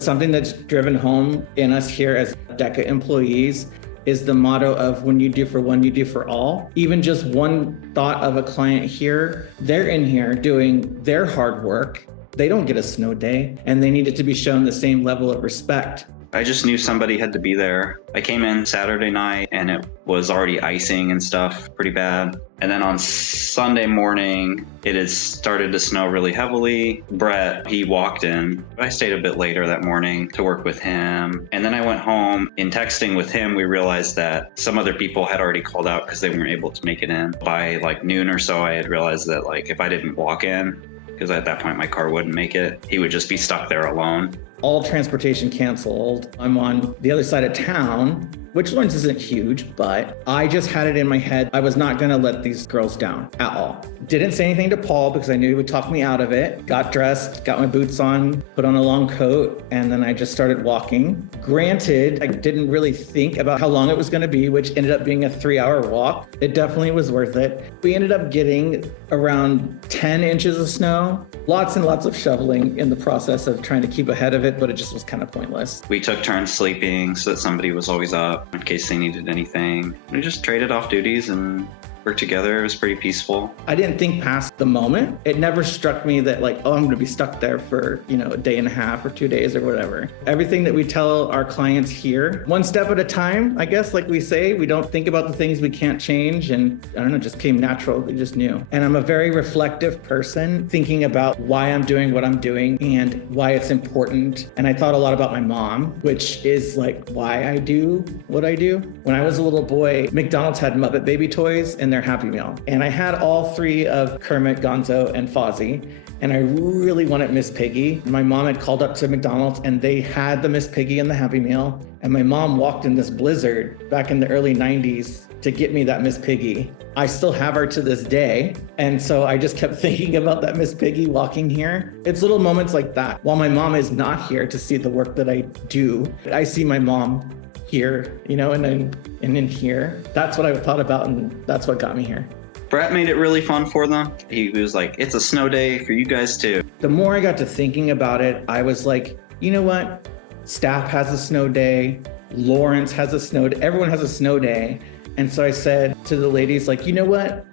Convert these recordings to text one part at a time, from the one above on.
Something that's driven home in us here as DECA employees is the motto of when you do for one, you do for all. Even just one thought of a client here, they're in here doing their hard work. They don't get a snow day, and they need it to be shown the same level of respect. I just knew somebody had to be there. I came in Saturday night and it was already icing and stuff pretty bad. And then on Sunday morning, it had started to snow really heavily. Brett, he walked in. I stayed a bit later that morning to work with him. And then I went home. In texting with him, we realized that some other people had already called out because they weren't able to make it in. By like noon or so, I had realized that like if I didn't walk in, because at that point my car wouldn't make it, he would just be stuck there alone. All transportation canceled. I'm on the other side of town, which Lawrence isn't huge, but I just had it in my head. I was not gonna let these girls down at all. Didn't say anything to Paul because I knew he would talk me out of it. Got dressed, got my boots on, put on a long coat, and then I just started walking. Granted, I didn't really think about how long it was gonna be, which ended up being a 3-hour walk. It definitely was worth it. We ended up getting around 10 inches of snow. Lots and lots of shoveling in the process of trying to keep ahead of it, but it just was kind of pointless. We took turns sleeping so that somebody was always up in case they needed anything. We just traded off duties and worked together. It was pretty peaceful. I didn't think past the moment. It never struck me that like, oh, I'm going to be stuck there for, a day and a half or 2 days or whatever. Everything that we tell our clients here, one step at a time, I guess, like we say, we don't think about the things we can't change. And I don't know, just came natural. We just knew. And I'm a very reflective person, thinking about why I'm doing what I'm doing and why it's important. And I thought a lot about my mom, which is like why I do what I do. When I was a little boy, McDonald's had Muppet Baby toys and their Happy Meal. And I had all 3 of Kermit, Gonzo, and Fozzie. And I really wanted Miss Piggy. My mom had called up to McDonald's and they had the Miss Piggy and the Happy Meal. And my mom walked in this blizzard back in the early 90s to get me that Miss Piggy. I still have her to this day. And so I just kept thinking about that Miss Piggy walking here. It's little moments like that. While my mom is not here to see the work that I do, I see my mom here, and in here. That's what I thought about, and that's what got me here. Brett made it really fun for them. He was like, it's a snow day for you guys too. The more I got to thinking about it, I was like, you know what? Staff has a snow day. Lawrence has a snow day. Everyone has a snow day. And so I said to the ladies, like, you know what?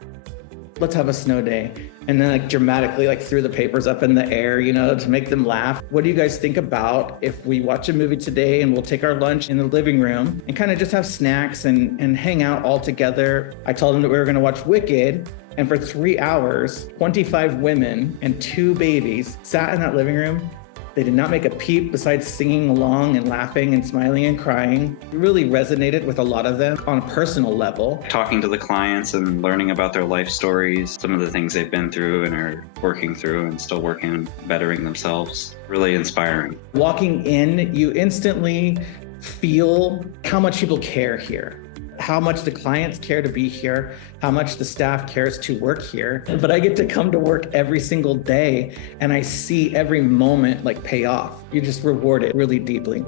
Let's have a snow day. And then like dramatically like threw the papers up in the air, to make them laugh. What do you guys think about if we watch a movie today and we'll take our lunch in the living room and kind of just have snacks and hang out all together? I told them that we were gonna watch Wicked. And for 3 hours, 25 women and 2 babies sat in that living room. They did not make a peep besides singing along and laughing and smiling and crying. It really resonated with a lot of them on a personal level. Talking to the clients and learning about their life stories, some of the things they've been through and are working through and still working on bettering themselves. Really inspiring. Walking in, you instantly feel how much people care here. How much the clients care to be here, how much the staff cares to work here. But I get to come to work every single day and I see every moment like pay off. You're just rewarded really deeply.